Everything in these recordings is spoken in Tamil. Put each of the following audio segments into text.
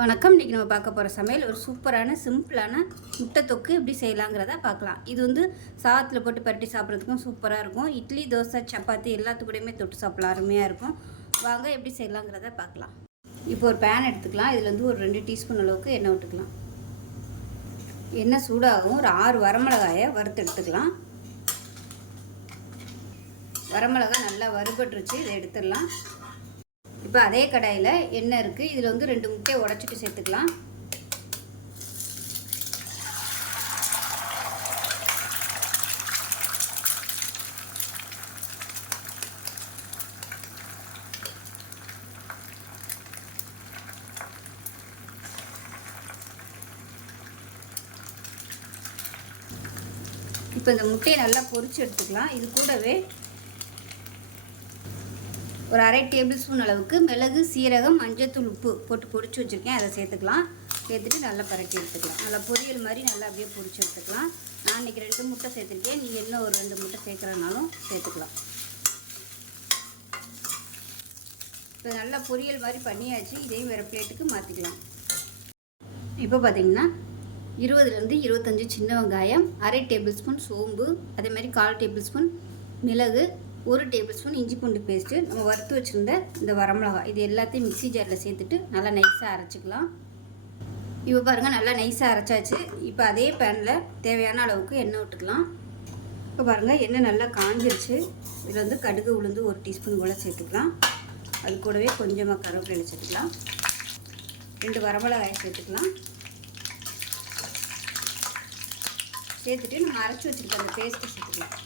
வணக்கம். இன்றைக்கி நம்ம பார்க்க போகிற சமையல் ஒரு சூப்பரான சிம்பிளான முட்டை தொக்கு எப்படி செய்யலாங்கிறத பார்க்கலாம். இது வந்து சாதத்தில் போட்டு பரட்டி சாப்பிட்றதுக்கும் சூப்பராக இருக்கும். இட்லி தோசை சப்பாத்தி எல்லாத்துக்கூடையுமே தொட்டு சாப்பிடலாம். அருமையாக இருக்கும். வாங்க எப்படி செய்யலாங்கிறத பார்க்கலாம். இப்போ ஒரு பேன் எடுத்துக்கலாம். இதில் வந்து ஒரு ரெண்டு டீஸ்பூன் அளவுக்கு எண்ணெய் விட்டுக்கலாம். எண்ணெய் சூடாகும். ஒரு ஆறு வரமிளகாயை வறுத்து எடுத்துக்கலாம். வரமிளகாய் நல்லா வறுபட்டுருச்சு. இதை எடுத்துடலாம். இப்போ அதே கடாயில் எண்ணெய் இருக்குது இதில் வந்து ரெண்டு முட்டையை உடச்சிட்டு சேர்த்துக்கலாம். இப்போ இந்த முட்டையை நல்லா பொறிச்சு எடுத்துக்கலாம். இது கூடவே ஒரு அரை டேபிள் ஸ்பூன் அளவுக்கு மிளகு சீரகம் மஞ்சத்தூள் உப்பு போட்டு பொடிச்சு வச்சுருக்கேன். அதை சேர்த்துக்கலாம். சேர்த்துட்டு நல்லா பரட்டி எடுத்துக்கலாம். நல்லா பொரியல் மாதிரி நல்லா அப்படியே பொரிச்சு எடுத்துக்கலாம். நான் இன்றைக்கி ரெண்டு முட்டை சேர்த்துருக்கேன். நீங்கள் என்ன ஒரு ரெண்டு முட்டை சேர்க்குறனாலும் சேர்த்துக்கலாம். இப்போ நல்லா பொரியல் மாதிரி பண்ணியாச்சு. இதையும் வேறு பிளேட்டுக்கு மாற்றிக்கலாம் இப்போ பார்த்தீங்கன்னா இருபதுலேருந்து இருபத்தஞ்சி சின்ன வெங்காயம் அரை டேபிள் ஸ்பூன் சோம்பு அதே மாதிரி கால் டேபிள் ஸ்பூன் மிளகு ஒரு டேபிள் ஸ்பூன் இஞ்சி பூண்டு பேஸ்ட்டு நம்ம வறுத்து வச்சுருந்த இந்த வரமிளகா இது எல்லாத்தையும் மிக்ஸி ஜாரில் சேர்த்துட்டு நல்லா நைஸாக அரைச்சிக்கலாம். இப்போ பாருங்கள் நல்லா நைஸாக அரைச்சாச்சு. இப்போ அதே பேனில் தேவையான அளவுக்கு எண்ணெய் விட்டுக்கலாம். இப்போ பாருங்கள் எண்ணெய் நல்லா காஞ்சிருச்சு. இதில் வந்து கடுகு உளுந்து ஒரு டீஸ்பூன் போல் சேர்த்துக்கலாம். அது கூடவே கொஞ்சமாக கருவேப்பிலை சேர்த்துக்கலாம். ரெண்டு வரமிளகாயை சேர்த்துக்கலாம். சேர்த்துட்டு நம்ம அரைச்சி வச்சுருக்க அந்த பேஸ்ட்டு சேர்த்துக்கலாம்.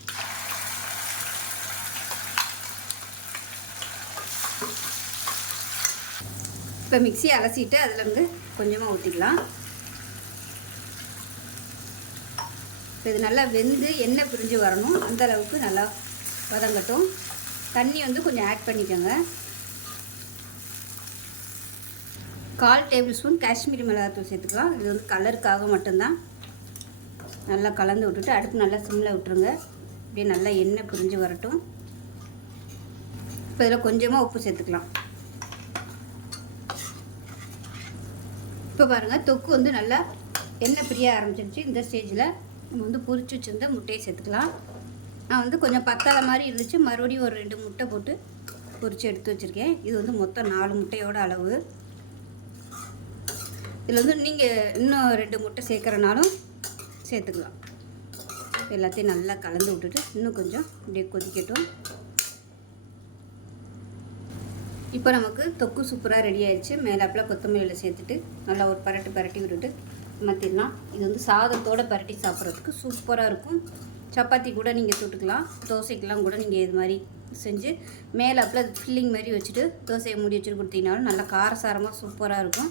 இப்போ மிக்சி அலசிட்டு அதில் வந்து கொஞ்சமாக ஊற்றிக்கலாம் இப்போ இது நல்லா வெந்து எண்ணெய் பிரிஞ்சு வரணும். அந்த அளவுக்கு நல்லா வதங்கட்டும். தண்ணி வந்து கொஞ்சம் ஆட் பண்ணிக்கோங்க. கால் டேபிள் ஸ்பூன் காஷ்மீரி மிளகாத்தூள் சேர்த்துக்கலாம். இது வந்து கலருக்காக மட்டும்தான். நல்லா கலந்து விட்டுட்டு அடுப்பு நல்லா சிம்மில் விட்டுருங்க. அப்படியே நல்லா எண்ணெய் பிரிஞ்சு வரட்டும். இப்போ இதில் கொஞ்சமாக உப்பு சேர்த்துக்கலாம். இப்போ பாருங்கள் தொக்கு வந்து நல்லா எண்ணெய் பிரிய ஆரம்பிச்சிருச்சு. இந்த ஸ்டேஜில் நம்ம வந்து பொரிச்சு வச்சுருந்த முட்டையை சேர்த்துக்கலாம். நான் வந்து கொஞ்சம் பத்தாத மாதிரி இருந்துச்சு. மறுபடியும் ஒரு ரெண்டு முட்டை போட்டு பொரித்து எடுத்து வச்சுருக்கேன். இது வந்து மொத்தம் நாலு முட்டையோட அளவு. இதில் வந்து நீங்கள் இன்னும் ரெண்டு முட்டை சேர்க்குறனாலும் சேர்த்துக்கலாம். எல்லாத்தையும் நல்லா கலந்து விட்டுட்டு இன்னும் கொஞ்சம் அப்படியே கொதிக்கட்டும். இப்போ நமக்கு தொக்கு சூப்பராக ரெடி ஆயிடுச்சு. மேலாப்பில் கொத்தமல்லியில் சேர்த்துட்டு நல்லா ஒரு பரட்டு பரட்டி விட்டுட்டு மாற்றிடலாம் இது வந்து சாதத்தோடு பரட்டி சாப்பிட்றதுக்கு சூப்பராக இருக்கும். சப்பாத்தி கூட நீங்கள் தொட்டுக்கலாம். தோசைக்கெலாம் கூட நீங்கள் இது மாதிரி செஞ்சு மேலாப்பில் ஃபில்லிங் மாதிரி வச்சுட்டு தோசையை மூடி வச்சுட்டு கொடுத்தீங்கனாலும் நல்லா காரசாரமாக சூப்பராக இருக்கும்.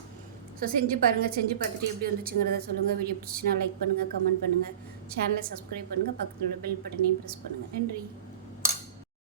ஸோ செஞ்சு பாருங்கள் செஞ்சு பார்த்துட்டு எப்படி வந்துச்சுங்கிறத சொல்லுங்கள் வீடியோ பிடிச்சினா லைக் பண்ணுங்கள் கமெண்ட் பண்ணுங்கள் சேனலை சப்ஸ்கிரைப் பண்ணுங்கள் பக்கத்தில் பெல் பட்டனையும் ப்ரெஸ் பண்ணுங்கள் நன்றி.